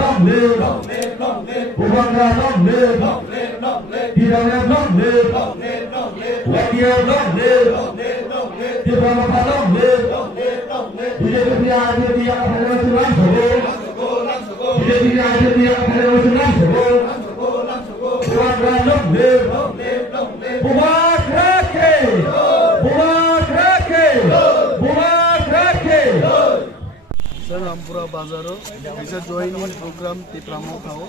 long live, long live, long live. Bumanga long live, long live, long live. Tirana long live, long live, long live. Wadia long live, long live, long live. Tirana long live, long live, long live. Bijayapuri Ajadiya Aphanewa Sulam Sogo, Bijayapuri Ajadiya Aphanewa Sulam Sogo. Bumanga long live, long live, long live. Bumakrake, Bumakrake, Bumakrake. Sir Rampura बाजारो ऐसा joining programme ते प्रामो खाओ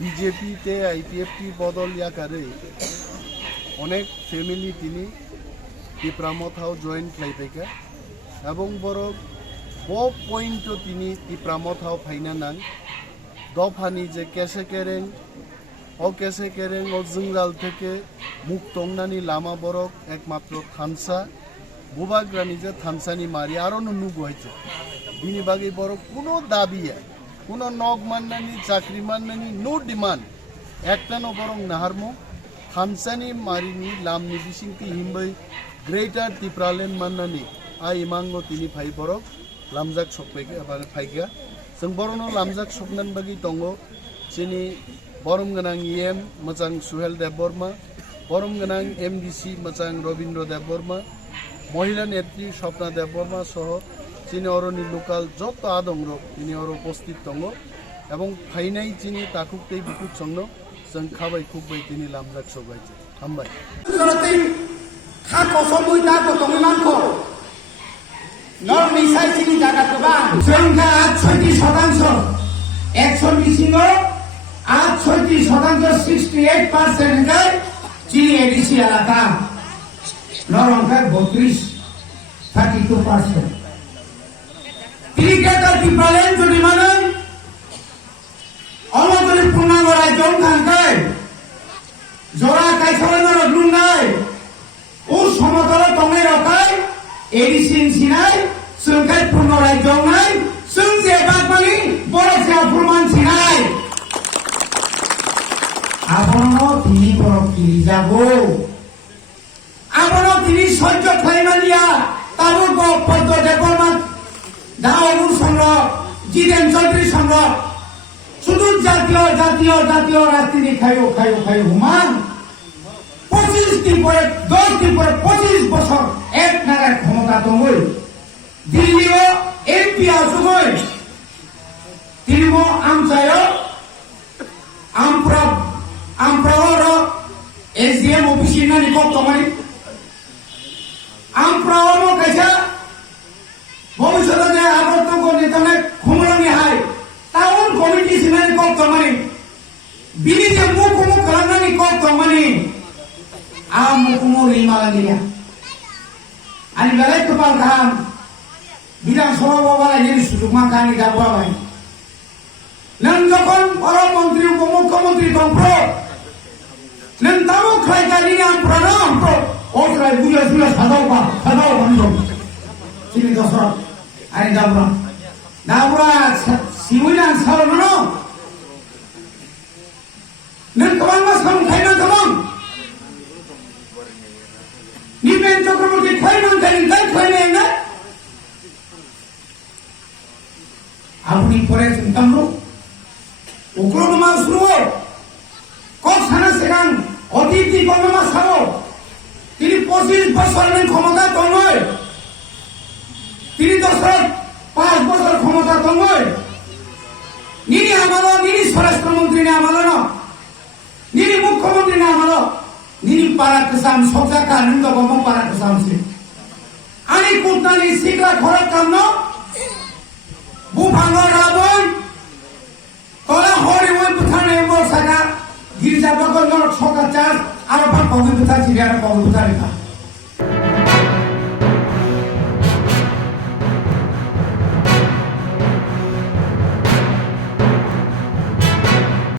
BJP ते IPF की बदल या करे अनेक फैमिली तिनी ते प्रामो थाओ जॉइन खालायबायका एबं बरो बो पॉइंट तिनी ते प्रामो थाओ फाइना नां दफानी जे केसे केरें ओ जोंराल थेके मुख तंगनानि लामा बरक एकमात्र थानसा बुबाग्रानी जे थानसानी मारी आरो नुगु हयছে बिनि बागै बर कोनो दाबिया कोनो नग माननानि चाकरी माननानि नो डिमांड एकटानो बरं नाहारमो थानसानी मारिनि लामनि बिसिंति हिमबै ग्रेटर त्रिपुरालेण्ड माननानि आइ मांगो तिनि फाइ बरक लामजाक सकबैगे एबा फाइगा जों बरनो लामजाक सकनान बागै दंगो सिनि बरम गोनां इएम मोजां सुहेल देव बर्मा बरम गोनां एमडीसी मोजां रविन्द्र देव बर्मा महिला नेत्री स्वप्ना देव बर्मा सह चीनी अरनि लोकाल जत आदंग तिनी अर उपस्थित दङ एवं फाइनाय चीनी ताकुकतै बिकुक संनो जों खाबाय खुबबाय तिनी लामजाक सबायजे हामबाय खा कसमui दा दङमानखौ नरनि साइथिनि जागा गोबां जोंहा 60% एक्सन बिसिङाव 60% 68% है चीनी एडिसी एलाका नरंका 32% क्रिकेटर त्रिपुरालेण्ड যদি মানে অমতলি পূর্ণাঙ্গ রাজ্য থাকায় জোড়া কাইছালানোর গ্লুন্নাই ও সমতল তমে রকায় এডিসিন সিনাই সুলকাই পূর্ণ রাজ্য নাই সুনজে বাগমানি বড়সিয়া ফুরমান সিনাই আপনো তিনি পরকি যাব আপনো তিনি সহ্য খাইমানিয়া তাবুর পদ্ম দেবমান দাওয়ানুর সংগ্রহ জিতেন চৌধুরী সংগ্রহ শুধু জাতীয় রাজনীতি খাইও হুমান 25 দিন পরে 10 দিন পরে 25 বছর এক নাগার ক্ষমতা দমই দিল্লিও এমপি আসুগই তিনিমো আমচায় আমপ্রাওর এসডিএম অফিসির নানি কতমানি আমপ্রাওর কাইছা ভবিষ্যতে যে আবর্তন নেতানে খুমরনি হাই টাউন কমিটি সিনানি কতমানি বিনি যে মুখ খালানানি কতমানি মুখমুরি মালাগিয়া ani balai kepal kaham bidang sawah jadi sujuk makani dapat baik nan jokon para menteri upamukhyamantri kompro nan tahu khai kali yang pernah kompro orang bulan sadau bandung sini dosor ani dabra siwilan sarono nan kawan mas kamu khai nan kawan Nipen Chakraborty খয়মান করেন তাই খয়লেন না আপনি পরে চিন্তামরু উগ্রমা শুরু cock সানা সেখান অতিথি কর্মমা Sao তিনি 25 বছরের ক্ষমতা তনয় তিনি 5 বছর ক্ষমতা তনয় নিনি আমালো নিনি স্বরাষ্ট্রমন্ত্রী না আমালো না নিনি মুখ্যমন্ত্রী না আমালো Nini para kesam sokaka nendo ngomong para kesam sih. Ani kutani sikla korak kamno, bupangor raboy, tola hori woi putan embor sana, girja bakal norok sokat jas, arapan kogi putan sih, arapan kogi putan itu.